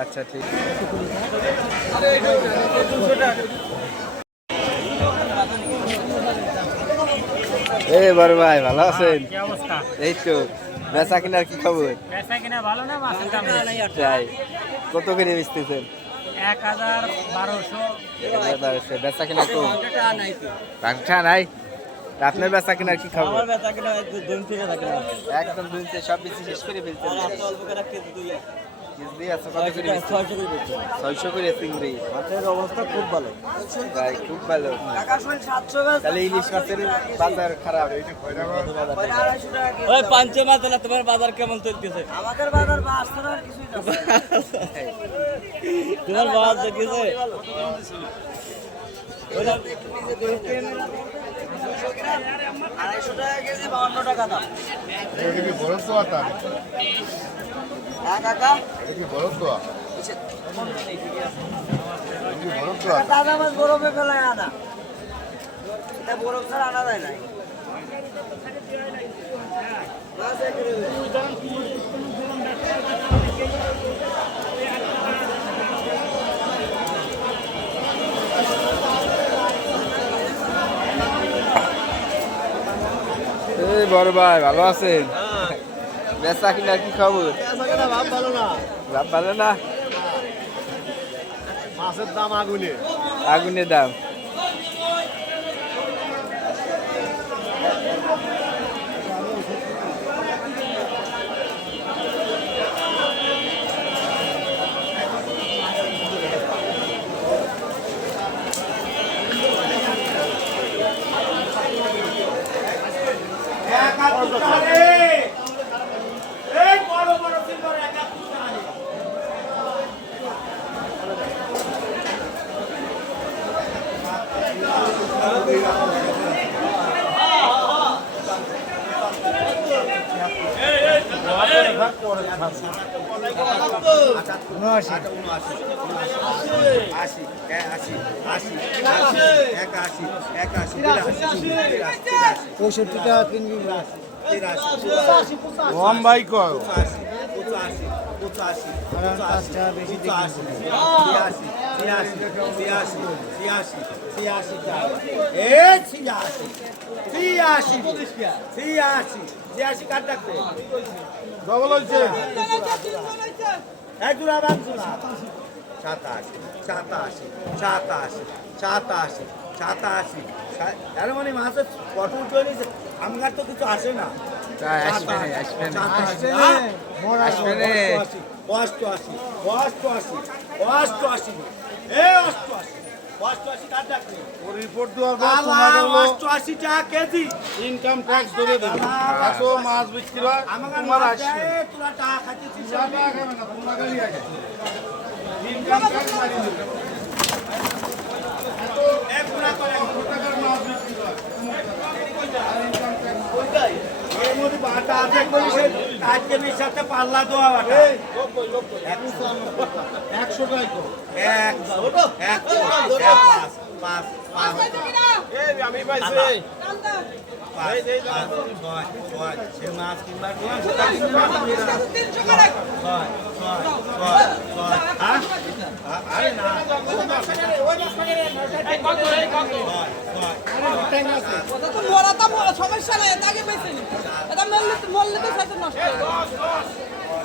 আচ্ছা ঠিক এই বড় ভাই ভালো আছেন? এই তো বেচা কিনার কি খবর? বেচা কিনা ভালো না মাছের দাম কত করে বেচতেছেন? এক হাজার বারোশো। বেচা কিনা নাই। আপনার বেচা কিনার কি খবর একদম দুইতে সব বেশি শেষ করে ফেলতে করে ছয়শো করে চিংড়ি। মাছের অবস্থা খুব ভালো। তাই খুব ভালো। তাহলে ইলিশ মাছের বাজার খারাপ ওই পাঞ্চে মাছ না তোমার বাজার কেমন চলতেছে? আমাদের বাজার বা আসতে আর কিছুই না। তোমার বাজার চলতেছে? আড়াইশো টাকা কেজি বাউন্ন টাকা দাম। বড় হ্যাঁ দাদা মাছ বরফে ফেলায় আনা। এটা বরফ ছাড়া আনা যায় বড় ভাই ভালো আছেন? বেচা কিনার কি খবর? ভাব ভালো না। লাভ ভালো না? মাছের দাম আগুনে। আগুনের দাম। পঁয়ষট্টি টাকা তিন ওম ভাই কয় পঁচাশি পঁচাশি পঁচাশি পঁচাশি ছিয়াশি ছিয়াশি ছিয়াশি ছিয়াশি এ ছিয়াশি ছিয়াশি ছিয়াশি ছিয়াশি কার ডাকবে ডবল হয়েছে এক জোড়া বাদ জোড়া সাতাশি সাতাশি সাতাশি সাতাশি সাতাশি তার মানে মাছের পটল চলেছে আমার তো কিছু আসে না। অষ্টআশি অষ্টআশি অষ্টআশি অষ্টআশি রিপোর্ট দেওয়ার পর তোমার হলো টাকা কেজি। ইনকাম ট্যাক্স ধরে দেবে। কালা মাছ বিক্রি হয় তোমার আসবে তোরা টাকা খাচ্ছিস টাকা খাবে না, তোমরা খালি আগে। ইনকাম ট্যাক্স মারিয়ে দেবে। এক করে কত টাকার মাছ বিক্রি হয়? আর ইনকাম ট্যাক্স ওইটাই। সে কাজকে সাথে পাল্লা দেওয়া বাটা একশো টাকা কর। এক এক এক পাঁচ পাঁচ। সমস্যা নাই আগে বেঁচে নি এটা মরলে মরলে তো সেটা নষ্ট হয়ে যাবে।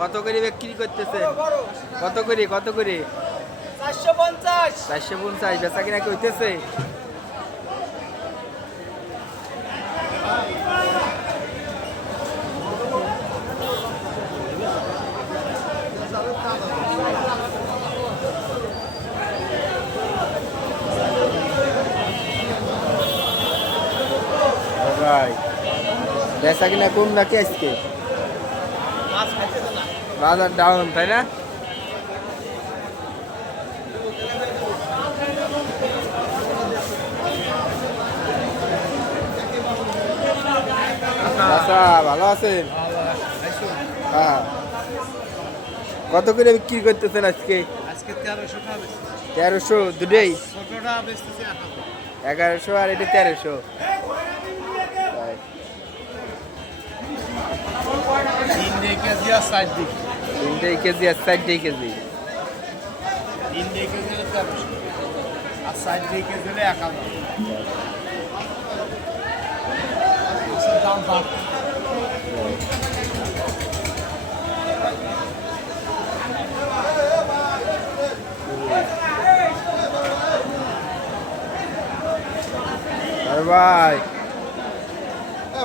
কত করে বিক্রি করতেছে কত করে কত করে? চারশো পঞ্চাশ। চারশো পঞ্চাশ বেচা কিনা কি হইতেছে? Alright. বেচা কিনা কম নাকি আজকে? বাজার ডাউন তাই না? আচ্ছা ভালো আছেন? হ্যাঁ। কত করে বিক্রি করতেছেন আজকে? তেরোশো দুটোই? এগারোশো আর এটা তেরোশো। তিন দিয়ে কেজি আর চার দিকে। তিনটে কেজি আর চারটে কেজি। তিন দিয়ে কেজি হলে তেরোশো আর চার দিয়ে কেজি হলে এক হাজার। মাছের দাম বাড়ছে আরে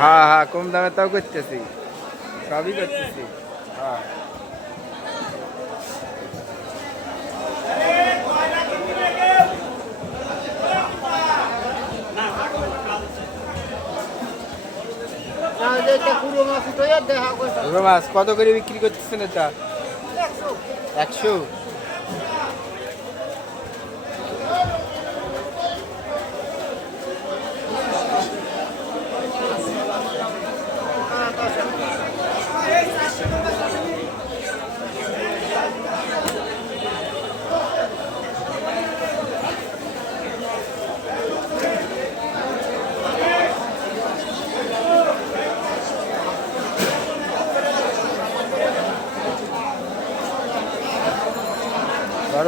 হ্যাঁ হ্যাঁ কম দামে তাও করতেছি। সবই করতেছি। হ্যাঁ। কত করে বিক্রি করতেছেন এটা? একশো।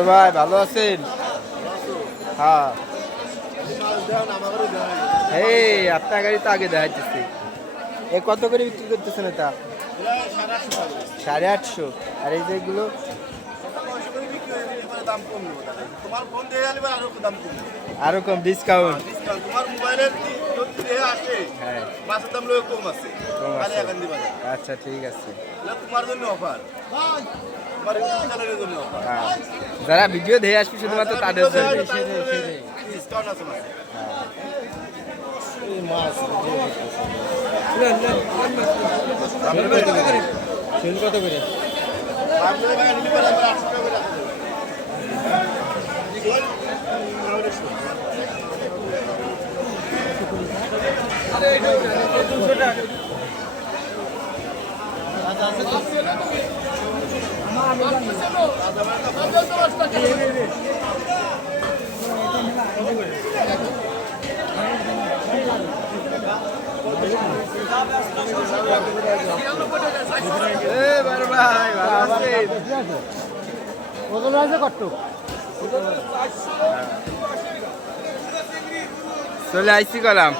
ভাই ভালো আছেন? হ্যাঁ। এই আপনার গাড়ি তো আগে দেখাইতেছি। এ কত করে বিক্রি করতেছেন এটা? সাড়ে আটশো। আর এই যেগুলো আরও কম ডিসকাউন্ট ডিসকাউন্ট তোমার মোবাইলের আসে। হ্যাঁ। মাছের দাম লোক কম আছে। আচ্ছা ঠিক আছে। তোমার জন্য অফার তোমার ইউটিউব চ্যানেলের জন্য অফার হ্যাঁ। যারা ভিডিও দেখে আসবে শুধুমাত্র তাদের জন্য 800 টাকা করে? ভাই ভালো আছেন চলে আইসি কলাম।